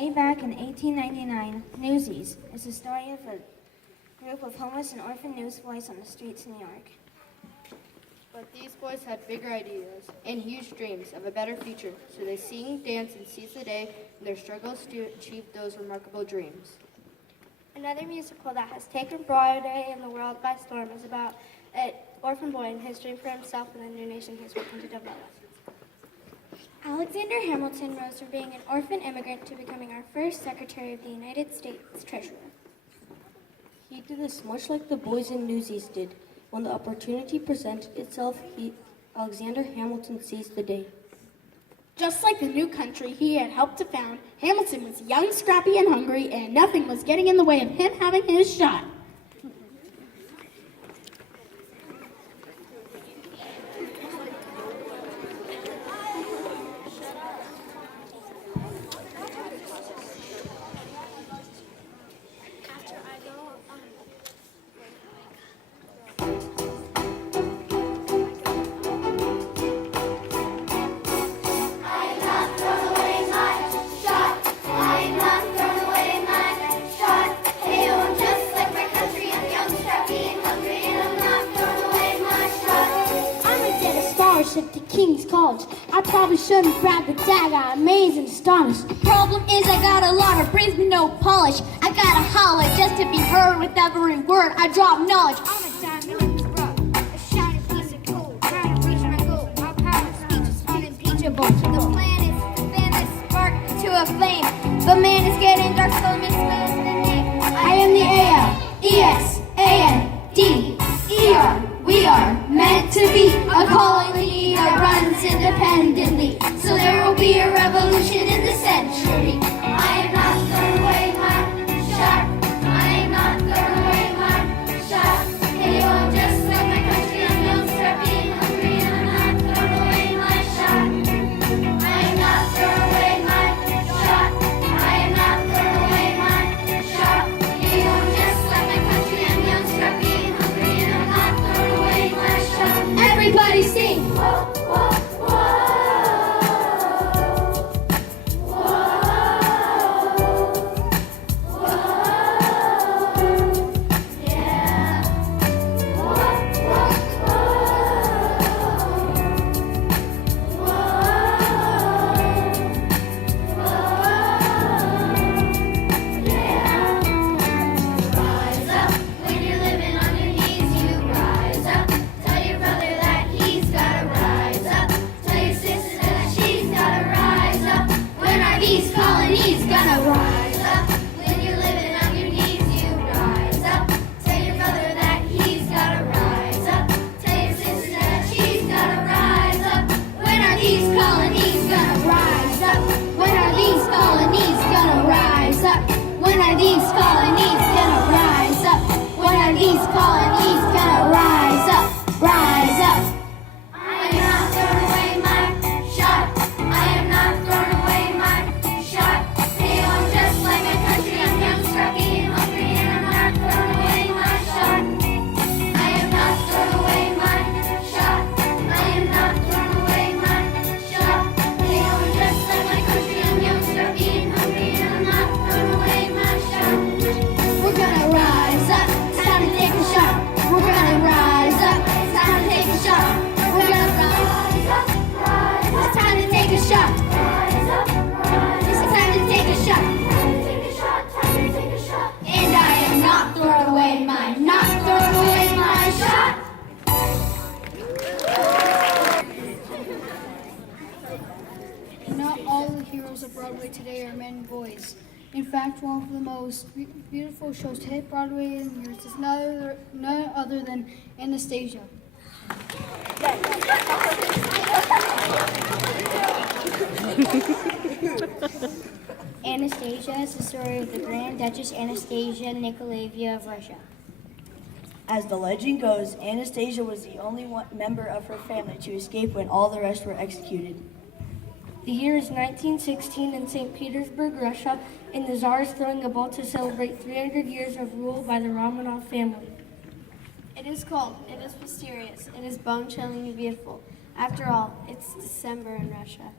Way back in 1899, Newsies is the story of a group of homeless and orphan newsboys on the streets of New York. But these boys had bigger ideas and huge dreams of a better future, so they sing, dance, and seize the day in their struggles to achieve those remarkable dreams. Another musical that has taken Broadway and the world by storm is about an orphan boy and his dream for himself and the new nation he's working to develop. Alexander Hamilton rose from being an orphan immigrant to becoming our first Secretary of the United States Treasurer. He did this much like the boys in Newsies did. When the opportunity presented itself, Alexander Hamilton seized the day. Just like the new country he had helped to found, Hamilton was young, scrappy, and hungry, and nothing was getting in the way of him having his shot. To King's College. I probably shouldn't grab the tag. I'm amazed and astonished. Problem is I got a lot of brains but no polish. I gotta holler just to be heard with every word. I drop knowledge. I'm a diamond in the rough, a shiny piece of gold. Trying to reach my goal. My power of speech is unimpeachable. The plan is to fan this spark to a flame, but man is getting dark, so misspells the name. I am the A-L-E-X-A-N-D-E-R. We are meant to be a colony that runs independently. So there will be a revolution in the century. I am not throwing away my shot. I am not throwing away my shot. Hey, I'm just like my country. I'm young, scrappy, and hungry, and I'm not throwing away my shot. I am not throwing away my shot. I am not throwing away my shot. Hey, I'm just like my country. I'm young, scrappy, and hungry, and I'm not throwing away my shot. Everybody sing. Whoa, whoa, whoa. of Broadway today are men and boys. In fact, one of the most beautiful shows to hit Broadway in years is none other than Anastasia. Anastasia is the story of the Grand Duchess Anastasia Nikolaevna of Russia. As the legend goes, Anastasia was the only member of her family to escape when all the rest were executed. The year is 1916 in St. Petersburg, Russia, and the Tsar is throwing a ball to celebrate 300 years of rule by the Romanov family. It is cold, it is mysterious, it is bone-chillingly beautiful. After all, it's December in Russia.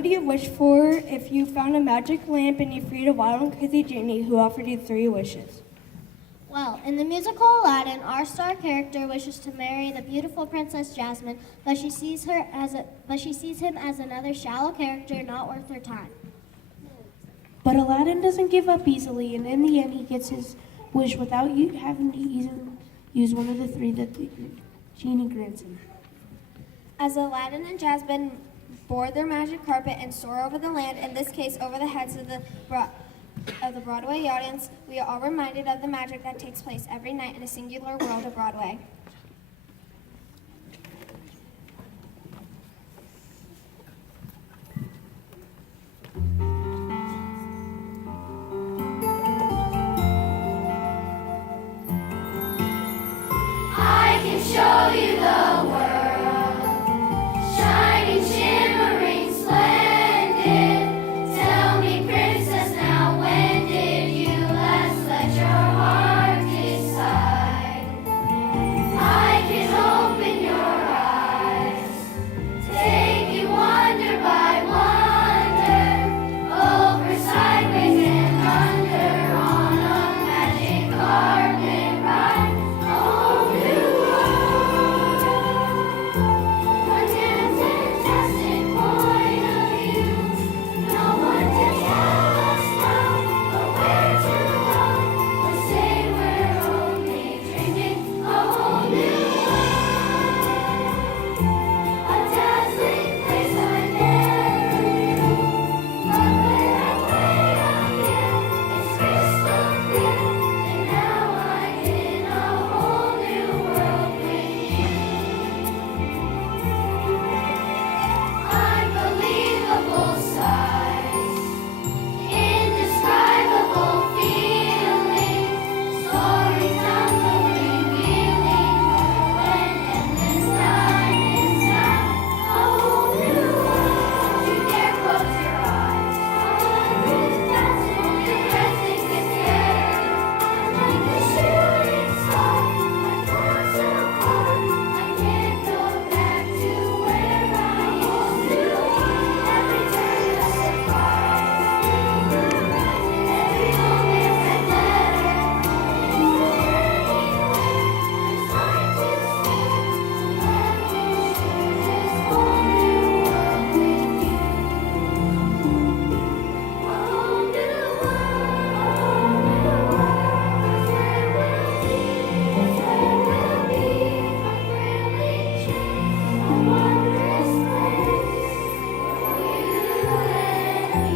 would you wish for if you found a magic lamp and you freed a wild and crazy genie who offered you 3 wishes? Well, in the musical Aladdin, our star character wishes to marry the beautiful Princess Jasmine, but she sees him as another shallow character not worth her time. But Aladdin doesn't give up easily, and in the end he gets his wish without having to use one of the 3 that the genie grants him. As Aladdin and Jasmine board their magic carpet and soar over the land, in this case over the heads of the Broadway audience, we are all reminded of the magic that takes place every night in a singular world of Broadway. I can show you the world, shining, shimmering, splendid. Tell me, princess, now when did you last let your heart decide? I can open your eyes, take you wonder by wonder, over, sideways, and under, on a magic carpet ride. Oh, new world, a fantastic point of view. No one to tell us now, or where to go, or say we're only dreaming. A whole new world, a dazzling place I never knew. But when I way up here, it's crystal clear, and now I'm in a whole new world with you. Unbelievable sights, indescribable feeling, stories unfolding, revealing when endless time is now. A whole new world, you dare close your eyes. 100,000 different things to carry, like a shooting star, a thousand apart. I can't go back to where I used to be. Every turn a surprise, every moment red letter. It's a journey where there's time to spare. Let me share this whole new world with you. A whole new world, is where we'll be, is where we'll be. A thrilling chase, a wondrous place for you and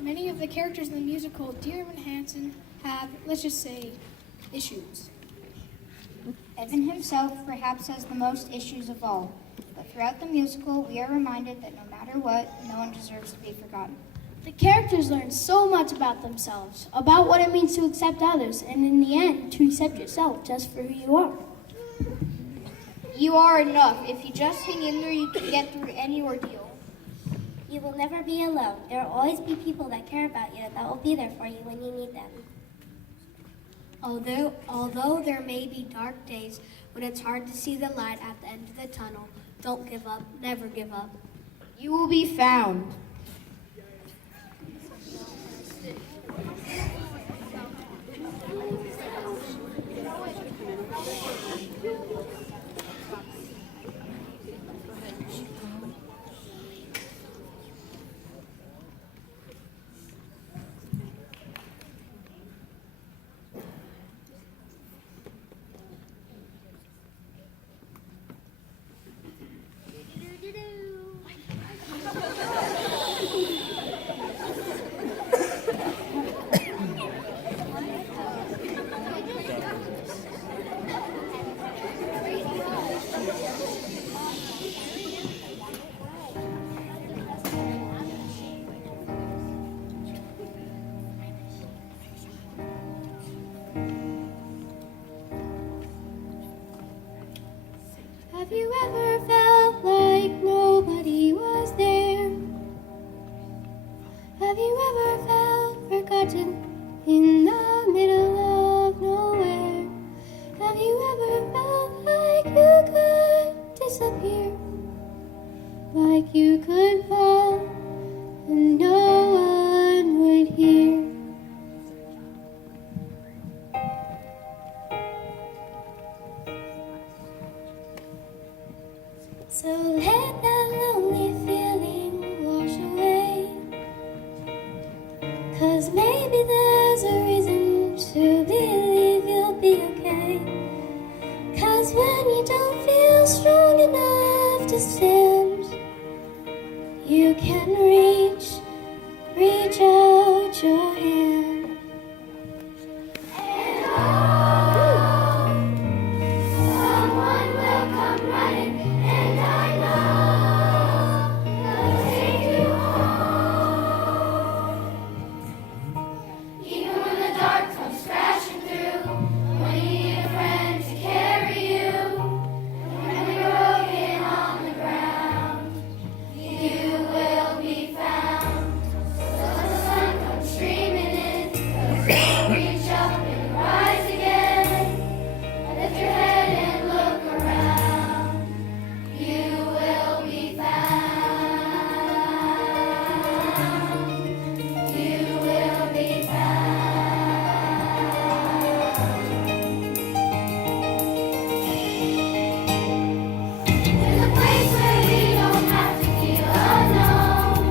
Many of the characters in the musical Dear Evan Hansen have, let's just say, issues. Evan himself perhaps has the most issues of all, but throughout the musical, we are reminded that no matter what, no one deserves to be forgotten. The characters learn so much about themselves, about what it means to accept others, and in the end, to accept yourself just for who you are. You are enough. If you just hang in there, you can get through any ordeal. You will never be alone. There will always be people that care about you, that will be there for you when you need them. Although there may be dark days when it's hard to see the light at the end of the tunnel, don't give up, never give up. You will be found. Have you ever felt like nobody was there? So let that lonely feeling wash away. 'Cause maybe there's a reason to believe you'll be okay. 'Cause when you don't feel strong enough to stand, you can reach out your hand. And oh, someone will come running, and I know they'll take you home. Even when the dark comes crashing through, when you need a friend to carry you, when you're broken on the ground, you will be found. So let the sun come streaming in, reach up and rise again. Lift your head and look around. You will be found. You will be found. There's a place where we don't have to feel alone.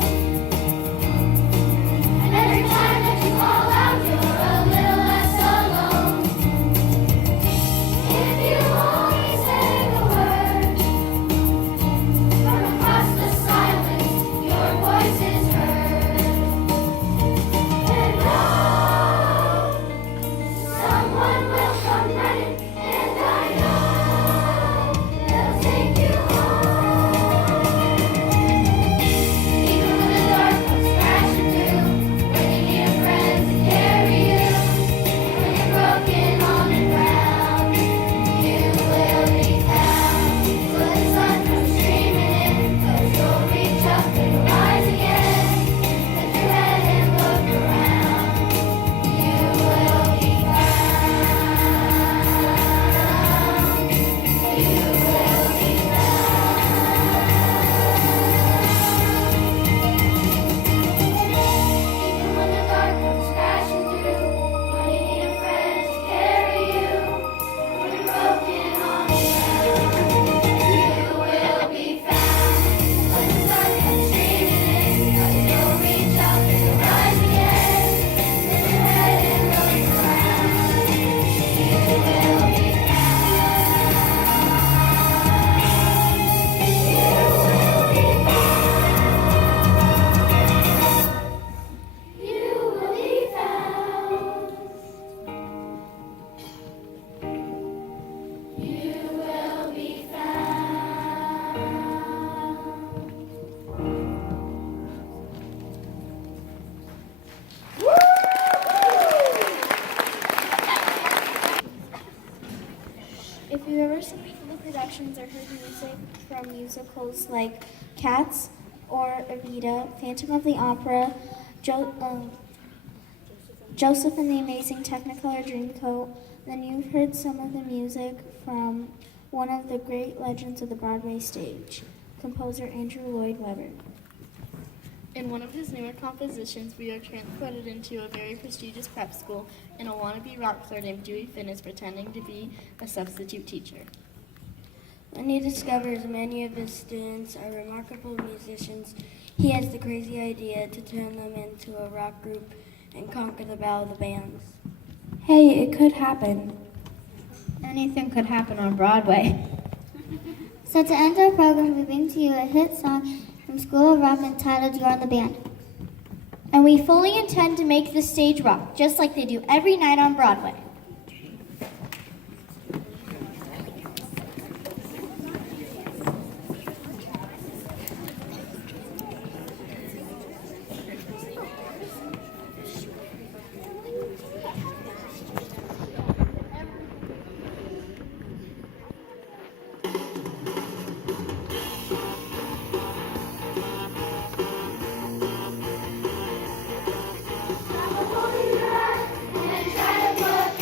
And every time that you call out, you're a little less alone. If you only say the word, from across the silence, your voice is heard. And oh, someone will come running, and I know they'll take you home. Even when the dark comes crashing through, when you need a friend to carry you, when you're broken on the ground, you will be found. So the sun comes streaming in, 'cause you'll reach up and rise again. Lift your head and look around. You will be found. You will be Even when the dark comes crashing through, when you need a friend to carry you, when you're broken on the ground, you will be found. When the sun comes streaming in, 'cause you'll reach up and rise again. Lift your head and look around. You will be You will be found. You will be found. If you've ever seen the productions or heard music from musicals like Cats or Evita, Phantom of the Opera, Joseph and the Amazing Technicolor Dreamcoat, then you've heard some of the music from one of the great legends of the Broadway stage, composer Andrew Lloyd Webber. In one of his newer compositions, we are transported into a very prestigious prep school, and a wannabe rock star named Dewey Finn is pretending to be a substitute teacher. When he discovers many of his students are remarkable musicians, he has the crazy idea to turn them into a rock group and conquer the Battle of the Bands. Hey, it could happen. Anything could happen on Broadway. So to end our program, we bring to you a hit song from School of Rock entitled You're on the Band. And we fully intend to make the stage rock, just like they do every night on Broadway. Hold your hand and try to put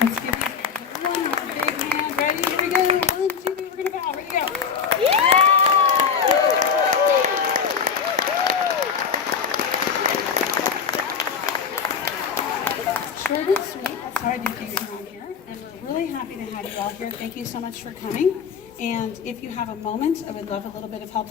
Let's give these guys one more big hand. Ready? Here we go. 1, 2, 3. We're going to bow. Ready, go. Short and sweet. That's how I do things around here. And we're really happy to have you all here. Thank you so much for coming. And if you have a moment, I would love a little bit of help.